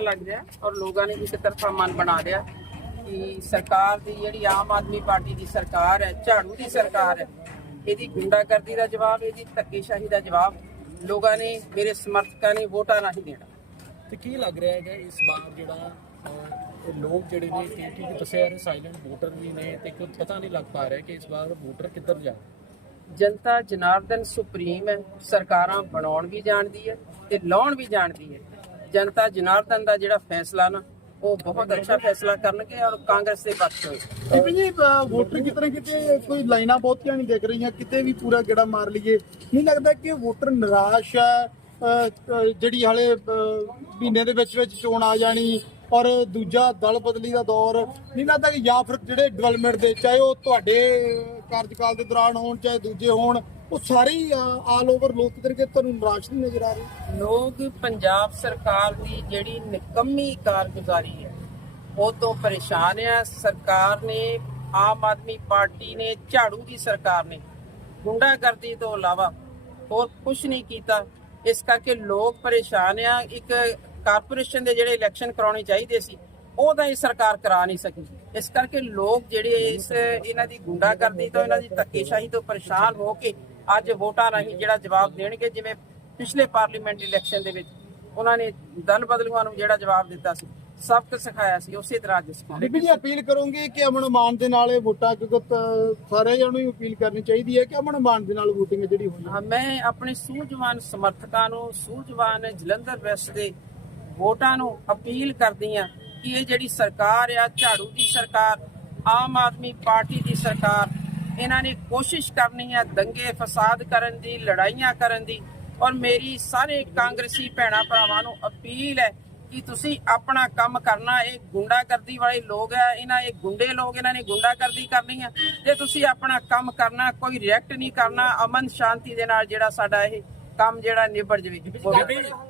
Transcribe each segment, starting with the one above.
ਲੱਗ ਰਿਹਾ ਔਰ ਲੋਕਾਂ ਨੇ ਇੱਕ ਤਰਫਾ ਮਨ ਬਣਾ ਲਿਆ ਕਿ ਸਰਕਾਰ ਦੀ ਜਿਹੜੀ ਆਮ ਆਦਮੀ ਪਾਰਟੀ ਦੀ ਸਰਕਾਰ ਹੈ ਝਾੜੂ ਦੀ ਸਰਕਾਰ ਹੈ ਇਹਦੀ ਗੁੰਡਾਗਰਦੀ ਦਾ ਜਵਾਬ ਇਹਦੀ ਧੱਕੇਸ਼ਾਹੀ ਦਾ ਜਵਾਬ ਲੋਕਾਂ ਨੇ ਮੇਰੇ ਸਮਰਥਕਾਂ ਨੇ ਵੋਟਾਂ ਰਾਹੀਂ ਦੇਣਾ ਤੇ ਕੀ ਲੱਗ ਰਿਹਾ ਹੈਗਾ ਇਸ ਵਾਰ ਜਿਹੜਾ ਲੋਕ ਜਿਹੜੇ ਨੇ ਕਿ ਕਿ ਦੱਸਿਆ ਰਹੇ ਸਾਇਲੈਂਟ ਵੋਟਰ ਵੀ ਨੇ ਤੇ ਕੁਝ ਪਤਾ ਨਹੀਂ ਲੱਗ ਪਾ ਰਿਹਾ ਕਿ ਇਸ ਵਾਰ ਵੋਟਰ ਕਿੱਧਰ ਜਾ। ਜਨਤਾ ਜਨਾਰਦਨ ਸੁਪਰੀਮ ਹੈ ਸਰਕਾਰਾਂ ਬਣਾਉਣ ਵੀ ਜਾਣਦੀ ਹੈ ਤੇ ਲਾਉਣ ਵੀ ਜਾਣਦੀ ਹੈ ਜਨਤਾ ਜਨਾਰਦਨ ਦਾ ਜਿਹੜਾ ਫੈਸਲਾ ਨਾ, ਉਹ ਬਹੁਤ ਅੱਛਾ ਫੈਸਲਾ ਕਰਨਗੇ ਔਰ ਕਾਂਗਰਸ ਦੇ ਪੱਖ ਹੋਏ ਬੀਬੀ ਜੀ ਵੋਟਰ ਕਿਤੇ ਨਾ ਕਿਤੇ ਕੋਈ ਲਾਈਨਾਂ ਬਹੁਤੀਆਂ ਨਹੀਂ ਦੇਖ ਰਹੀਆਂ, ਕਿਤੇ ਵੀ ਪੂਰਾ ਗੇੜਾ ਮਾਰ ਲਈਏ। ਨਹੀਂ ਲੱਗਦਾ ਕਿ ਵੋਟਰ ਨਿਰਾਸ਼ ਹੈ ਜਿਹੜੀ ਹਾਲੇ ਮਹੀਨੇ ਦੇ ਵਿੱਚ ਵਿੱਚ ਚੋਣ ਆ ਜਾਣੀ ਔਰ ਦੂਜਾ ਦਲ ਬਦਲੀ ਦਾ ਦੌਰ। ਨਹੀਂ ਲੱਗਦਾ ਕਿ ਜਾਂ ਫਿਰ ਜਿਹੜੇ ਡਿਵੈਲਪਮੈਂਟ ਦੇ, ਚਾਹੇ ਉਹ ਤੁਹਾਡੇ ਕਾਰਜਕਾਲ ਦੇ ਦੌਰਾਨ ਹੋਣ, ਚਾਹੇ ਦੂਜੇ ਹੋਣ, ਉਹ ਸਾਰੇ ਆਲ ਓਵਰ ਲੋਕ ਕਿਤੇ ਤੁਹਾਨੂੰ ਨਿਰਾਸ਼ ਨਹੀਂ ਨਜ਼ਰ ਆ ਰਹੇ? ਲੋਕ ਪੰਜਾਬ ਸਰਕਾਰ ਦੀ ਜਿਹੜੀ ਨਿਕੰਮੀ ਕਾਰਗੁਜ਼ਾਰੀ ਹੈ, ਉਹ ਤੋਂ ਪਰੇਸ਼ਾਨ ਆ। ਸਰਕਾਰ ਨੇ, ਆਮ ਆਦਮੀ ਪਾਰਟੀ ਨੇ, ਝਾੜੂ ਦੀ ਸਰਕਾਰ ਨੇ ਗੁੰਡਾਗਰਦੀ ਤੋਂ ਇਲਾਵਾ ਹੋਰ ਕੁਝ ਨਹੀਂ ਕੀਤਾ। ਇਸ ਕਰਕੇ ਲੋਕ ਪਰੇਸ਼ਾਨ ਆ। ਇੱਕ ਕਾਰਪੋਰੇਸ਼ਨ ਦੇ ਜਿਹੜੇ ਇਲੈਕਸ਼ਨ ਕਰਾਉਣੇ ਚਾਹੀਦੇ ਸੀ ਉਹ ਤਾਂ ਇਹ ਸਰਕਾਰ ਕਰਾ ਨਹੀਂ ਸਕੀ। ਇਸ ਕਰਕੇ ਲੋਕ ਜਿਹੜੇ ਇਸ ਇਹਨਾਂ ਦੀ ਗੁੰਡਾਗਰਦੀ ਤੋਂ ਇਹਨਾਂ ਦੀ ਧੱਕੇਸ਼ਾਹੀ ਤੋਂ ਪਰੇਸ਼ਾਨ ਹੋ ਕੇ ਅੱਜ ਵੋਟਾਂ ਰਾਹੀਂ ਜਿਹੜਾ ਜਵਾਬ ਦੇਣਗੇ ਜਿਵੇਂ ਪਿਛਲੇ ਪਾਰਲੀਮੈਂਟ ਇਲੈਕਸ਼ਨ ਦੇ ਵਿੱਚ ਉਹਨਾਂ ਨੇ ਦਲ ਬਦਲੂਆਂ ਨੂੰ ਜਿਹੜਾ ਜਵਾਬ ਦਿੱਤਾ ਸੀ ਸਬਕ ਸਿਖਾਇਆ ਸੀ ਉਸੇ ਤਰ੍ਹਾਂ ਅੱਜ ਸਿਖਾਉਂਦੇ ਬੀਬੀ ਜੀ ਅਪੀਲ ਕਰੋਗੇ ਕਿ ਅਮਨ ਮਾਨ ਦੇ ਨਾਲ ਇਹ ਵੋਟਾਂ ਕਿਉਂਕਿ ਸਾਰੇ ਜਣੋਂ ਹੀ ਅਪੀਲ ਕਰਨੀ ਚਾਹੀਦੀ ਹੈ ਕਿ ਅਮਨ ਮਾਨ ਦੇ ਨਾਲ VOTING ਜਿਹੜੀ ਹੋਣੀ ਹਾਂ, ਮੈਂ ਆਪਣੇ ਸੂਝਵਾਨ ਸਮਰਥਕਾਂ ਨੂੰ ਸੂਝਵਾਨ ਜਲੰਧਰ ਵੈਸਟ ਦੇ ਵੋਟਾਂ ਨੂੰ ਅਪੀਲ ਕਰਦੀ ਆ ਕਿ ਇਹ ਜਿਹੜੀ ਸਰਕਾਰ ਆ, ਝਾੜੂ ਦੀ ਸਰਕਾਰ, ਆਮ ਆਦਮੀ ਪਾਰਟੀ ਦੀ ਸਰਕਾਰ, ਇਹਨਾਂ ਨੇ ਕੋਸ਼ਿਸ਼ ਕਰਨੀ ਆ ਦੰਗੇ, ਫਸਾਦ ਕਰਨ ਦੀ, ਲੜਾਈਆਂ ਕਰਨ ਦੀ। ਔਰ ਮੇਰੀ ਸਾਰੇ ਕਾਂਗਰਸੀ ਭੈਣਾਂ ਭਰਾਵਾਂ ਨੂੰ ਅਪੀਲ ਹੈ ਕਿ ਤੁਸੀਂ ਆਪਣਾ ਕੰਮ ਕਰਨਾ, ਇਹ ਗੁੰਡਾਗਰਦੀ ਵਾਲੇ ਲੋਕ ਆ, ਇਹਨਾਂ ਇਹ ਗੁੰਡੇ ਲੋਕ, ਇਹਨਾਂ ਨੇ ਗੁੰਡਾਗਰਦੀ ਕਰਨੀ ਆ। ਤੇ ਤੁਸੀਂ ਆਪਣਾ ਕੰਮ ਕਰਨਾ, ਕੋਈ ਰਿਐਕਟ ਨਹੀਂ ਕਰਨਾ, ਅਮਨ ਸ਼ਾਂਤੀ ਦੇ ਨਾਲ ਜਿਹੜਾ ਸਾਡਾ ਇਹ ਕੰਮ ਜਿਹੜਾ ਨਿਬੜ ਜਵੇ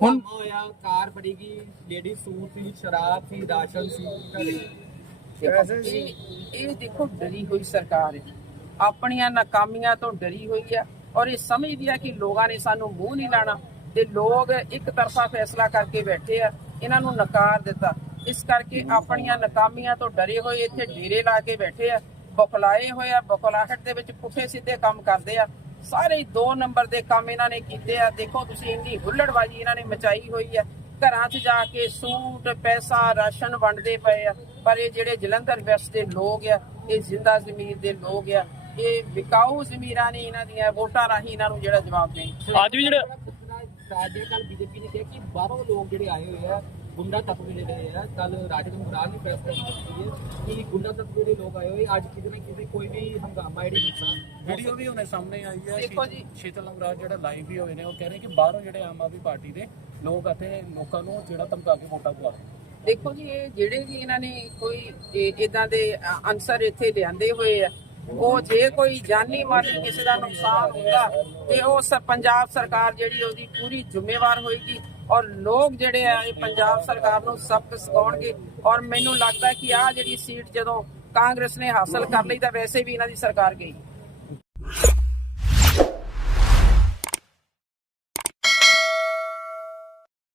ਹੁਣ ਹੋਇਆ ਕਾਰ ਫੜੀ ਗਈ ਲੇਡੀ ਸੂਟ ਸੀ ਸ਼ਰਾਬ ਸੀ ਰਾਸ਼ਨ ਸੀ ਇਹ ਇਹ ਦੇਖੋ ਡਰੀ ਹੋਈ ਸਰਕਾਰ ਹੈ। ਆਪਣੀਆਂ ਨਾਕਾਮੀਆਂ ਤੋਂ ਡਰੀ ਹੋਈ ਹੈ ਔਰ ਇਹ ਸਮਝਦੀ ਹੈ ਕਿ ਲੋਕਾਂ ਨੇ ਸਾਨੂੰ ਮੂੰਹ ਨਹੀਂ ਲਾਣਾ ਤੇ ਲੋਕ ਇੱਕ ਤਰਫਾ ਫੈਸਲਾ ਕਰਕੇ ਬੈਠੇ ਆ ਇਹਨਾਂ ਨੂੰ ਨਕਾਰ ਦਿੱਤਾ। ਇਸ ਕਰਕੇ ਆਪਣੀਆਂ ਨਾਕਾਮੀਆਂ ਤੋਂ ਡਰੇ ਹੋਏ ਇੱਥੇ ਡੇਰੇ ਲਾ ਕੇ ਬੈਠੇ ਆ ਬਖਲਾਏ ਹੋਏ ਆ ਬਖਲਾਹਟ ਦੇ ਵਿੱਚ ਪੁੱਠੇ ਸਿੱਧੇ ਕੰਮ ਕਰਦੇ ਆ। ਸਾਰੇ ਹੀ ਦੋ ਨੰਬਰ ਦੇ ਕੰਮ ਇਹਨਾਂ ਨੇ ਕੀਤੇ ਆ। ਦੇਖੋ ਤੁਸੀਂ ਇੰਨੀ ਹੁੱਲੜਬਾਜੀ ਇਹਨਾਂ ਨੇ ਮਚਾਈ ਹੋਈ ਆ। ਘਰਾਂ 'ਚ ਜਾ ਕੇ ਸੂਟ ਪੈਸਾ ਰਾਸ਼ਨ ਵੰਡਦੇ ਪਏ ਆ। ਪਰ ਇਹ ਜਿਹੜੇ ਜਲੰਧਰ ਵੈਸਟ ਦੇ ਲੋਕ ਆ ਇਹ ਜ਼ਿੰਦਾ ਜ਼ਮੀਰ ਦੇ ਲੋਕ ਆ। ਇਹ ਵਿਕਾਊ ਜ਼ਮੀਰਾਂ ਨੇ ਇਹਨਾਂ ਦੀਆਂ ਵੋਟਾਂ ਰਾਹੀਂ ਇਹਨਾਂ ਨੂੰ ਜਿਹੜਾ ਜਵਾਬ ਦੇਣ। ਅੱਜ ਵੀ ਜਿਹੜਾ ਰਾਜੇ ਕੱਲ ਬੀਜੇਪੀ ਨੇ ਕਿਹਾ ਕਿ ਬਾਹਰੋਂ ਲੋਕ ਜਿਹੜੇ ਆਏ ਹੋਏ ਆ ਗੁੰਡਾ ਤੱਤਵ ਜਿਹੜੇ ਆ ਕੱਲ ਰਾਜੇ ਨੂੰ ਮਰਾਲ ਦੀ ਪ੍ਰੈਸ ਦਿੱਤੀ ਹੈ ਕਿ ਗੁੰਡਾ ਤੱਤਵ ਦੇ ਲੋਕ ਆਏ ਹੋਏ ਅੱਜ ਕਿਤੇ ਨਾ ਕਿਤੇ ਕੋਈ ਵੀ ਹੰਗਾਮਾ ਜਿਹੜੀ ਹਿੱਸਾ ਵੀਡੀਓ ਵੀ ਹੁਣੇ ਸਾਹਮਣੇ ਆਈ ਹੈ ਦੇਖੋ ਜੀ। ਸ਼ੀਤਲ ਨਗਰਾਜ ਜਿਹੜਾ ਲਾਈਵ ਵੀ ਹੋਏ ਨੇ ਉਹ ਕਹਿ ਰਹੇ ਕਿ ਬਾਹਰੋਂ ਜਿਹੜੇ ਆਮ ਆਦਮੀ ਪਾਰਟੀ ਦੇ ਲੋਕ ਅਤੇ ਲੋਕਾਂ ਨੂੰ ਜਿਹੜਾ ਧਮਕਾ ਕੇ ਵੋਟਾਂ ਪਵਾ ਰਹੇ ਨੇ। ਦੇਖੋ ਜੀ ਇਹ ਜਿਹੜੇ ਵੀ ਇਹਨਾਂ ਨੇ ਕੋਈ ਇਦਾਂ ਦੇ ਅਨਸਰ ਇੱਥੇ ਲਿਆਂਦੇ ਹੋਏ ਆ ਉਹ ਜੇ ਕੋਈ ਜਾਨੀ ਮਾਲੀ ਕਿਸੇ ਦਾ ਨੁਕਸਾਨ ਹੁੰਦਾ ਤੇ ਉਹ ਪੰਜਾਬ ਸਰਕਾਰ ਜਿਹੜੀ ਉਹਦੀ ਪੂਰੀ ਜ਼ਿੰਮੇਵਾਰ ਹੋਏਗੀ ਔਰ ਲੋਕ ਜਿਹੜੇ ਆ ਇਹ ਪੰਜਾਬ ਸਰਕਾਰ ਨੂੰ ਸਬਕ ਸਿਖਾਉਣਗੇ। ਔਰ ਮੈਨੂੰ ਲੱਗਦਾ ਕਿ ਆਹ ਜਿਹੜੀ ਸੀਟ ਜਦੋਂ ਕਾਂਗਰਸ ਨੇ ਹਾਸਲ ਕਰ ਲਈ ਤਾਂ ਵੈਸੇ ਵੀ ਇਹਨਾਂ ਦੀ ਸਰਕਾਰ ਗਈ।